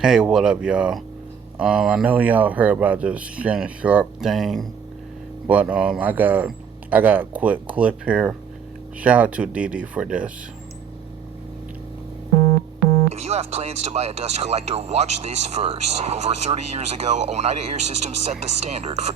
Hey, what up, y'all? I know y'all heard about this Shannon Sharpe thing, but I got a quick clip here. Shout out to Didi for this. If you have plans to buy a dust collector, watch this first. Over 30 years ago, Oneida Air Systems set the standard for.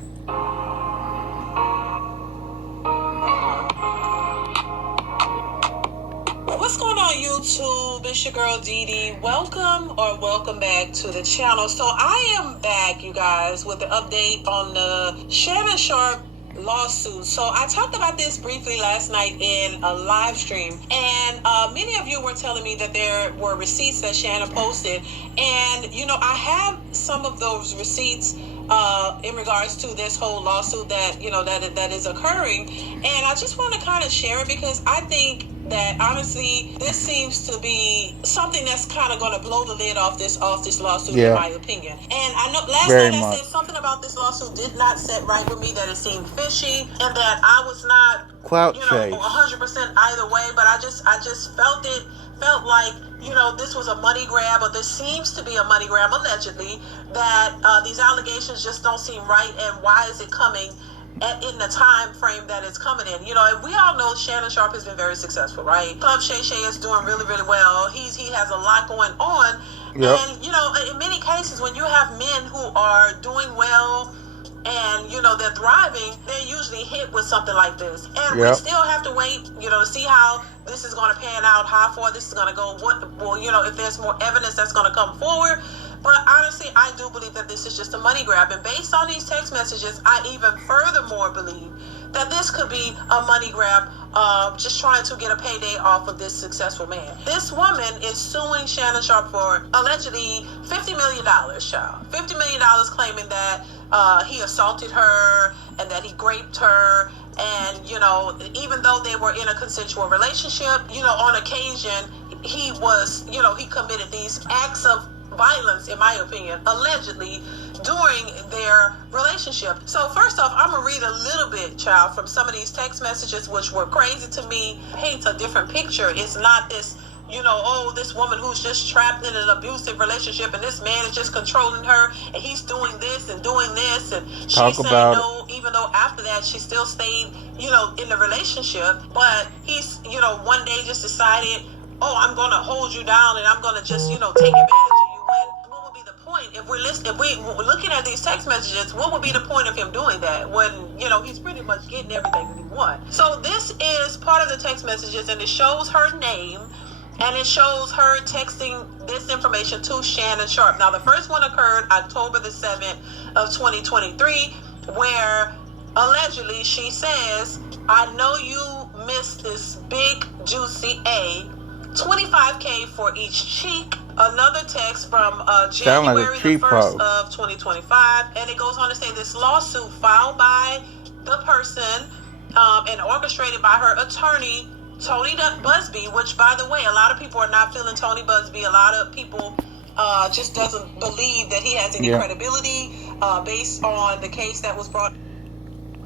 What's going on, YouTube? It's your girl Dee Dee. Welcome back to the channel. So I am back, you guys, with the update on the Shannon Sharpe lawsuit. So I talked about this briefly last night in a live stream, and many of you were telling me that there were receipts that Shannon posted, and I have some of those receipts in regards to this whole lawsuit that is occurring, and I just want to kind of share it because I think that honestly this seems to be something that's kind of going to blow the lid off this lawsuit, in my opinion. And I know last Very night I much. said something about this lawsuit did not set right with me, that it seemed fishy, and that I was not Clout chase. 100% either way, but I just felt like this was a money grab, or this seems to be a money grab, allegedly, that these allegations just don't seem right, and why is it coming in the time frame that it's coming in? And we all know Shannon Sharpe has been very successful, right? Club Shay Shay is doing really, really well. He has a lot going on. Yep. And in many cases, when you have men who are doing well and they're thriving, they're usually hit with something like this. And we still have to wait, to see how this is going to pan out, how far this is going to go, if there's more evidence that's going to come forward. But honestly, I do believe that this is just a money grab. And based on these text messages, I even furthermore believe that this could be a money grab, just trying to get a payday off of this successful man. This woman is suing Shannon Sharpe for allegedly $50 million, child. $50 million, claiming that he assaulted her and that he raped her. And, even though they were in a consensual relationship, on occasion, he was, he committed these acts of violence, in my opinion, allegedly, during their relationship. So first off, I'm gonna read a little bit, child, from some of these text messages, which were crazy to me. Paints a different picture. It's not this, this woman who's just trapped in an abusive relationship, and this man is just controlling her, and he's doing this and doing this, and she's saying no, even though after that she still stayed, in the relationship. But he's, one day just decided, oh, I'm gonna hold you down, and I'm gonna just, take advantage of you. What would be the point if we're looking at these text messages? What would be the point of him doing that when he's pretty much getting everything that he wants? So this is part of the text messages, and it shows her name, and it shows her texting this information to Shannon Sharpe. Now, the first one occurred October the 7th of 2023, where allegedly she says, "I know you missed this big juicy A, 25K for each cheek." Another text from January the 1st of 2025, and it goes on to say, this lawsuit filed by the person and orchestrated by her attorney, Tony Busby, which, by the way, a lot of people are not feeling Tony Busby. A lot of people just doesn't believe that he has any credibility based on the case that was brought.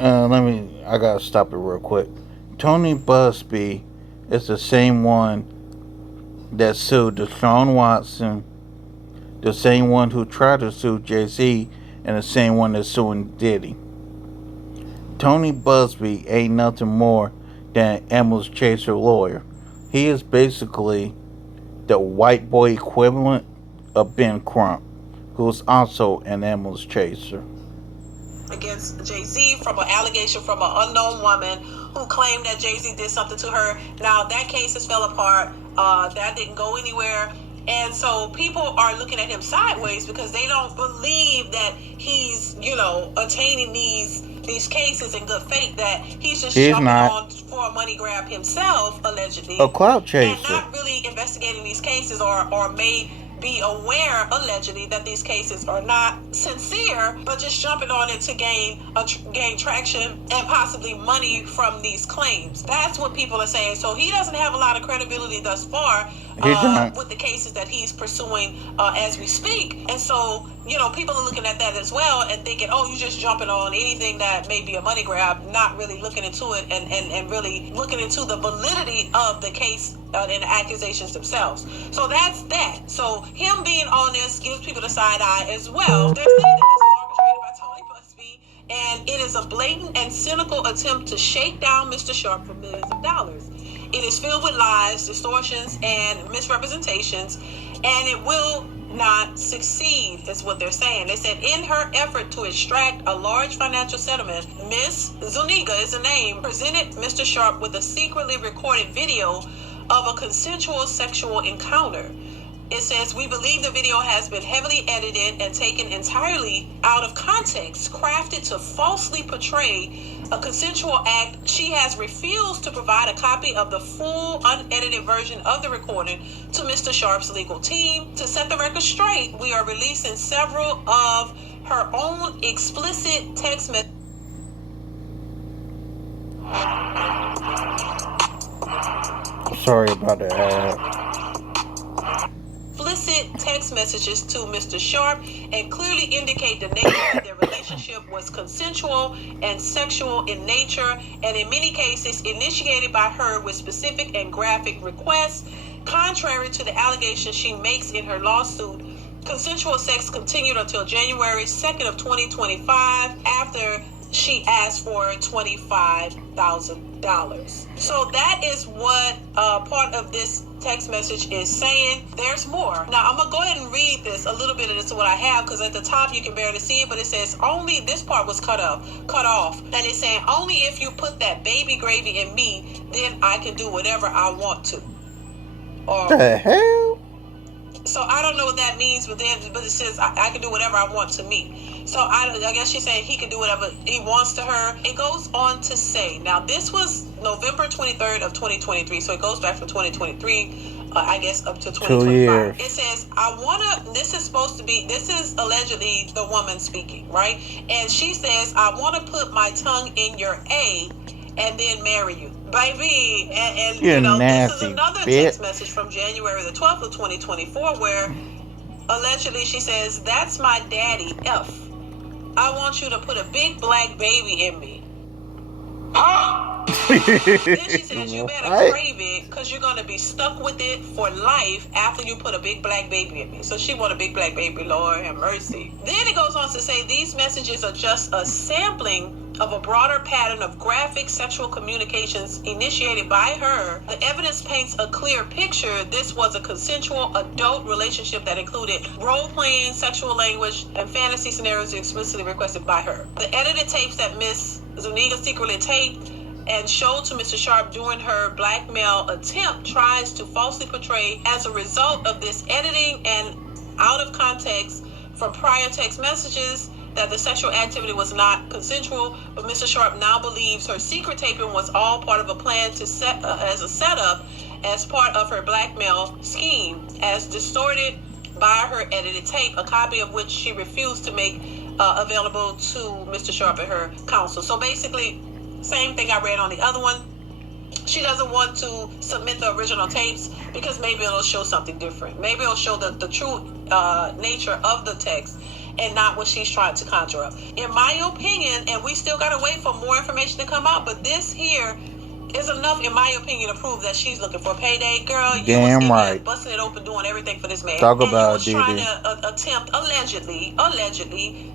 I gotta stop it real quick. Tony Busby is the same one that sued Deshaun Watson, the same one who tried to sue Jay-Z, and the same one that's suing Diddy. Tony Busby ain't nothing more than Emma's Chaser lawyer. He is basically the white boy equivalent of Ben Crump, who's also an Emma's Chaser. Against Jay-Z from an allegation from an unknown woman who claimed that Jay-Z did something to her. Now, that case has fell apart. That didn't go anywhere. And so people are looking at him sideways because they don't believe that he's, attaining these cases in good faith, that he's just jumping on for a money grab himself, allegedly. A clout chaser. And not really investigating these cases, or may be aware, allegedly, that these cases are not sincere, but just jumping on it to gain traction and possibly money from these claims. That's what people are saying. So he doesn't have a lot of credibility thus far, He don't. with the cases that he's pursuing as we speak. And so, people are looking at that as well and thinking, oh, you're just jumping on anything that may be a money grab, not really looking into it and really looking into the validity of the case and the accusations themselves. So that's that. So him being on this gives people the side eye as well. They're saying that this is orchestrated by Tony Busby, and it is a blatant and cynical attempt to shake down Mr. Sharpe for millions of dollars. It is filled with lies, distortions, and misrepresentations, and it will not succeed, is what they're saying. They said in her effort to extract a large financial settlement, Miss Zuniga is the name, presented Mr. Sharpe with a secretly recorded video of a consensual sexual encounter. It says, we believe the video has been heavily edited and taken entirely out of context, crafted to falsely portray a consensual act. She has refused to provide a copy of the full unedited version of the recording to Mr. Sharpe's legal team. To set the record straight, we are releasing several of her own explicit text messages. Sorry about the ad. Explicit text messages to Mr. Sharpe and clearly indicate the nature of their relationship was consensual and sexual in nature, and in many cases initiated by her with specific and graphic requests. Contrary to the allegations she makes in her lawsuit, consensual sex continued until January 2nd of 2025 after she asked for $25,000. So that is what part of this text message is saying. There's more. Now I'm gonna go ahead and read this, a little bit of this, what I have, because at the top you can barely see it, but it says only this part was cut off, and it's saying only if you put that baby gravy in me, then I can do whatever I want to. Or the hell? So I don't know what that means, but it says I can do whatever I want to me. So I guess she's saying he can do whatever he wants to her. It goes on to say, now this was November 23rd of 2023, so it goes back from 2023, I guess up to 2025. 2 years. It says, this is allegedly the woman speaking, right? And she says, I want to put my tongue in your A and then marry you. Baby, and this is another text message from January the 12th of 2024 where allegedly she says, that's my daddy, F. I want you to put a big black baby in me. Then she says, you better crave it because you're going to be stuck with it for life after you put a big black baby in me. So she want a big black baby, Lord have mercy. Then it goes on to say these messages are just a sampling of a broader pattern of graphic sexual communications initiated by her. The evidence paints a clear picture. This was a consensual adult relationship that included role-playing, sexual language, and fantasy scenarios explicitly requested by her. The edited tapes that Miss Zuniga secretly taped and showed to Mr. Sharpe during her blackmail attempt tries to falsely portray, as a result of this editing and out of context from prior text messages, that the sexual activity was not consensual, but Mr. Sharpe now believes her secret taping was all part of a plan to set as a setup as part of her blackmail scheme, as distorted by her edited tape, a copy of which she refused to make available to Mr. Sharpe and her counsel. So basically, same thing I read on the other one. She doesn't want to submit the original tapes because maybe it'll show something different. Maybe it'll show the true nature of the text and not what she's trying to conjure up. In my opinion, and we still got to wait for more information to come out, but this here is enough, in my opinion, to prove that she's looking for a payday. Girl, you was in there busting it open, doing everything for this man. Talk about and you was trying to attempt, allegedly,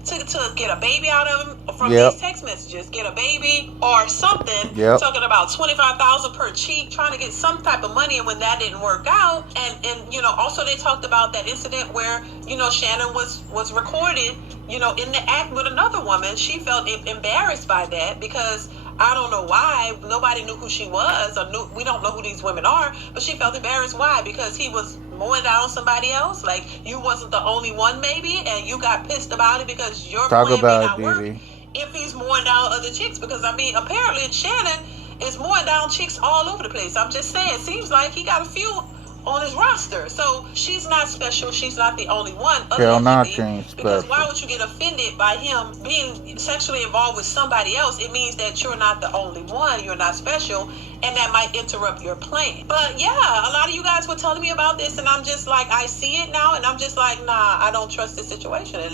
to get a baby out of him from these text messages. Get a baby or something. Talking about $25,000 per cheek, trying to get some type of money, and when that didn't work out. And also they talked about that incident where, Shannon was recorded, in the act with another woman. She felt embarrassed by that because I don't know why. Nobody knew who she was, we don't know who these women are, but she felt embarrassed. Why? Because he was mowing down somebody else. Like, you wasn't the only one, maybe, and you got pissed about it because your plan may not work if he's mowing down other chicks. Because, apparently Shannon is mowing down chicks all over the place. I'm just saying, it seems like he got a few on his roster. So she's not special. She's not the only one. Hell nah, Allegedly, she ain't because why special. would you get offended by him being sexually involved with somebody else? It means that you're not the only one. You're not special, and that might interrupt your plan. But yeah, a lot of you guys were telling me about this, and I'm just like, I see it now, and I'm just like, nah, I don't trust this situation, and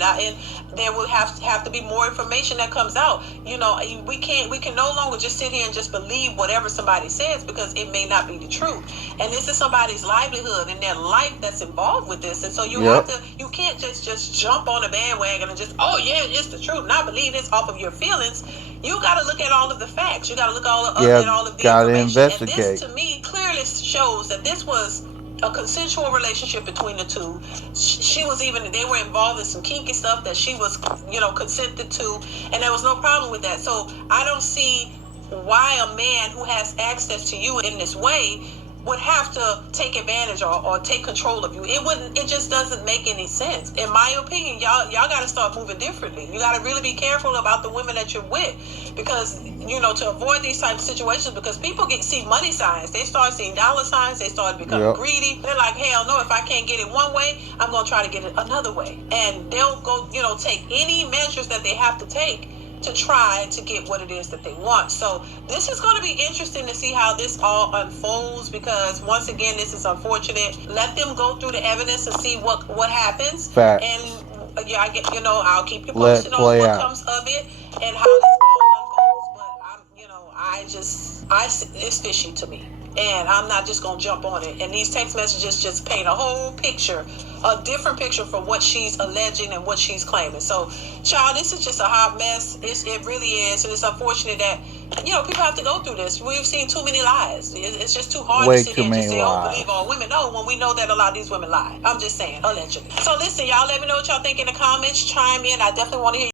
there will have to be more information that comes out. You know, we can no longer just sit here and just believe whatever somebody says, because it may not be the truth, and this is somebody's livelihood and their life that's involved with this, and so you can't just jump on a bandwagon and just, oh yeah, it's the truth, not believe this off of your feelings. You got to look at all of the facts. You got to look at all of the information. Investigate. And this, to me, clearly shows that this was a consensual relationship between the two. They were involved in some kinky stuff that she was, consented to, and there was no problem with that. So I don't see why a man who has access to you in this way would have to take advantage or take control of you. It just doesn't make any sense. In my opinion, y'all got to start moving differently. You got to really be careful about the women that you're with, because, to avoid these types of situations, because people see money signs. They start seeing dollar signs. They start becoming greedy. They're like, hell no, if I can't get it one way, I'm going to try to get it another way. And they'll go, take any measures that they have to take to try to get what it is that they want. So this is going to be interesting to see how this all unfolds, because once again, this is unfortunate. Let them go through the evidence and see what happens. Fact. And I'll keep you posted on what comes of it and how this all unfolds. But it's fishy to me. And I'm not just going to jump on it. And these text messages just paint a whole picture, a different picture from what she's alleging and what she's claiming. So, child, this is just a hot mess. It really is. And it's unfortunate that, people have to go through this. We've seen too many lies. It's just too hard to sit here and just say, oh, believe all women. No, when we know that a lot of these women lie. I'm just saying, allegedly. So, listen, y'all, let me know what y'all think in the comments. Chime in. I definitely want to hear